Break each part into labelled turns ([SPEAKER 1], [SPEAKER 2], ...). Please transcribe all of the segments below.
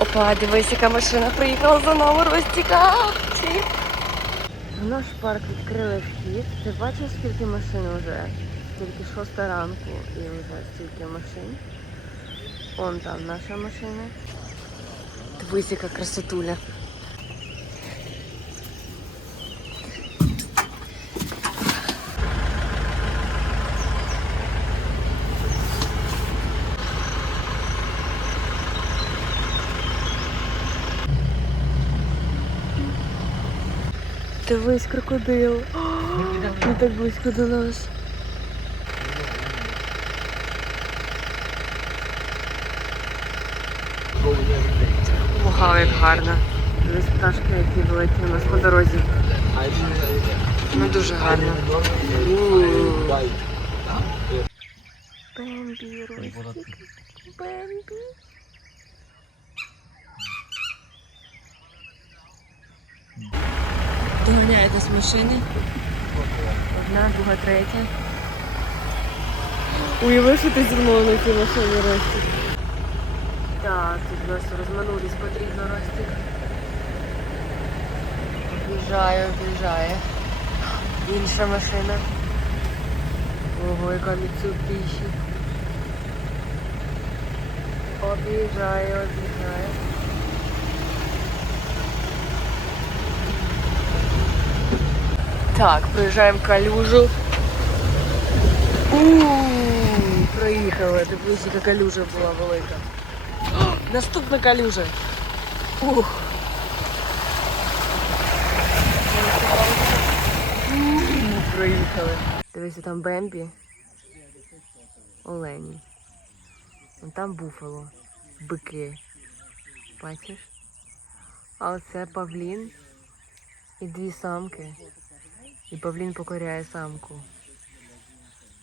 [SPEAKER 1] Опа, дивись, яка машина приїхала за нами, Ростіка. В наш парк відкрили вхід. Ти бачиш, скільки машин вже? Тільки шоста ранку і вже стільки машин. Вон там наша машина. Дивись, яка красотуля. Дивись, крокодил. Він так близько до нас. Вау, як гарно. Дивись пташки, які великі у нас по дорозі. Ну дуже гарно. Бембі, Ростик. Бембі. Доганяють нас машини. Одна, друга, третя. Уяви, що ти зі мною на цій машині Ростик. Так, тут нас розминулись потрібно Ростик. Об'їжджає, об'їжджає. Інша машина. Ого, яка Mitsubishi. Об'їжджає, об'їжджає. Так, проїжджаємо калюжу. Ууу, проїхали. Дивись, яка калюжа була велика. Наступна калюжа. Ух. Проїхали. Дивися, там Бембі. Олені. Вон Там буфало. Бики. Бачиш? А оце павлін і дві самки. І павлін покоряє самку.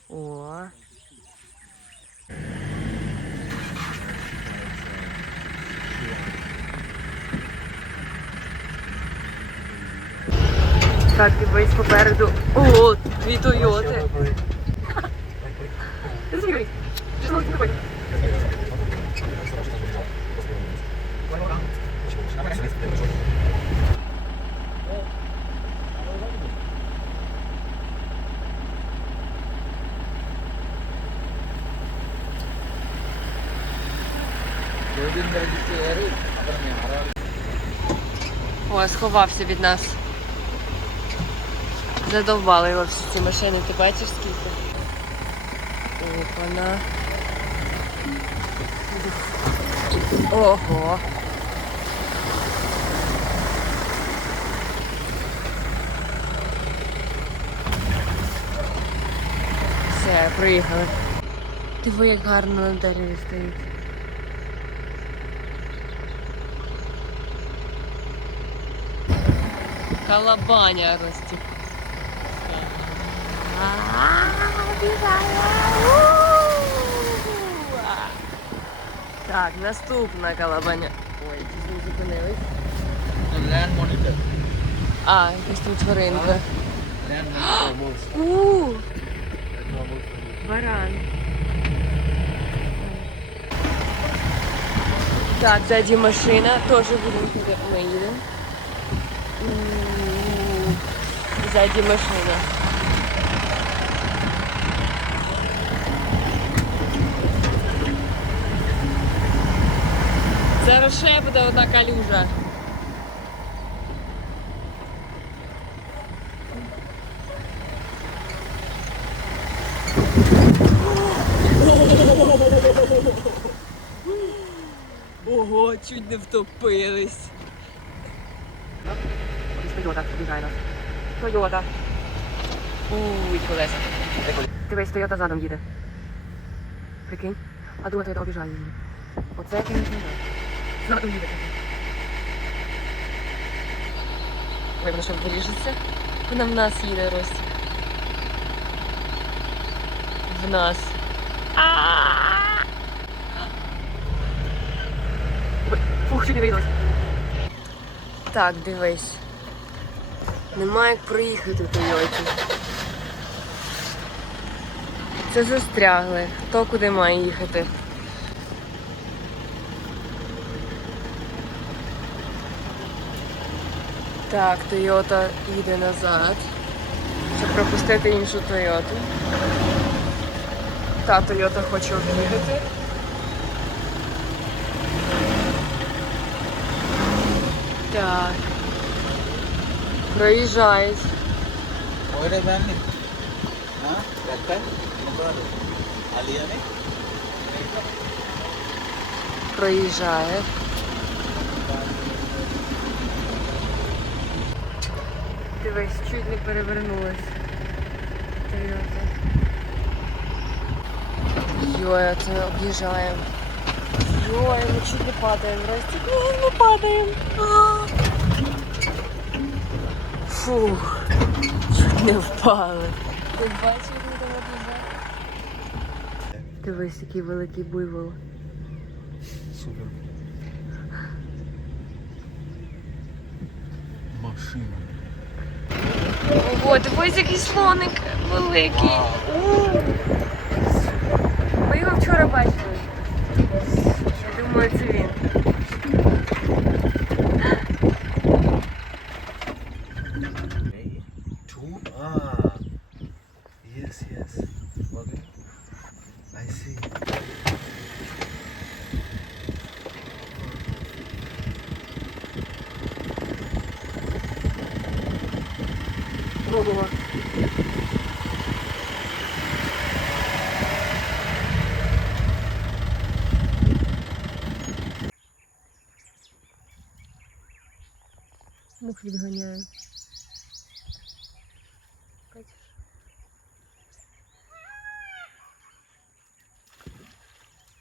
[SPEAKER 1] О. Так, дивись попереду. О, дві Тойоти. О, сховався від нас. Задовбали його всі ці машини, ти бачиш скільки? Опана. Ого. Все, приїхали. Диви, як гарно на дереві стоїть. Колобаня растет. Так, наступная колобаня. Ой, дійсно зупинились. А, якась тут тваринка.
[SPEAKER 2] Land.
[SPEAKER 1] У! Баран. Так, сзади машина, тоже будем куда мы едем. М, Ззаді машина. Зараз ще буде одна. Ого, чуть не втопились. Нас. Тойота. Уй, колеса. Дивись, Тойота задом їде. Прикинь. А друга Тойота обіжає її. Оце я не знаю. Задом їде. Ой, вона що виріжеться? Вона в нас їде, Ростик. В нас. Фух, чуть не вийдалось. Так, дивись. Нема як проїхати Тойоті. Це застрягли. Хто куди має їхати? Так, Тойота йде назад. Щоб пропустити іншу Тойоту. Та Тойота хоче об'їхати. Так. Проїжджають.
[SPEAKER 2] Kata?
[SPEAKER 1] Проїжджає. Дивись, чуть не перевернулась. Йой, це об'їжджаємо. Йой, ми чуть не падаємо. Ростик, Ой, ми падаємо. Фух, чуть не впали. Ти бачиш, як ми там об'їжджаємо? Дивись, який великий буйвол.
[SPEAKER 2] Super. Машина.
[SPEAKER 1] Ого, дивись, який слоник великий. Ми його вчора бачили. Я думаю, це він.
[SPEAKER 2] bagulho. Aí sim.
[SPEAKER 1] Boa. Não fui ganhar.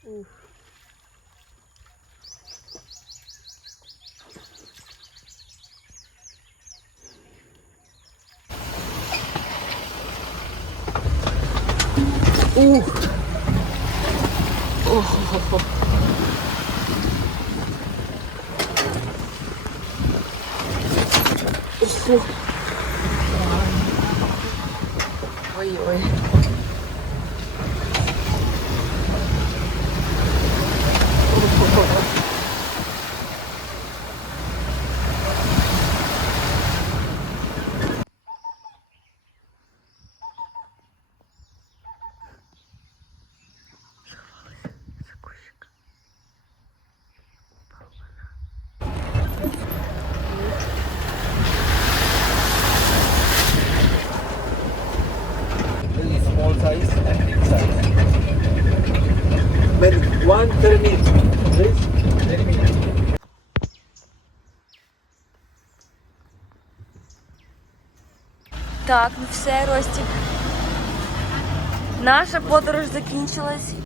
[SPEAKER 1] Ух. Ух. Ого. Ого.
[SPEAKER 2] One pyramid.
[SPEAKER 1] Так, ну все, Ростик. Наша подорож закінчилась.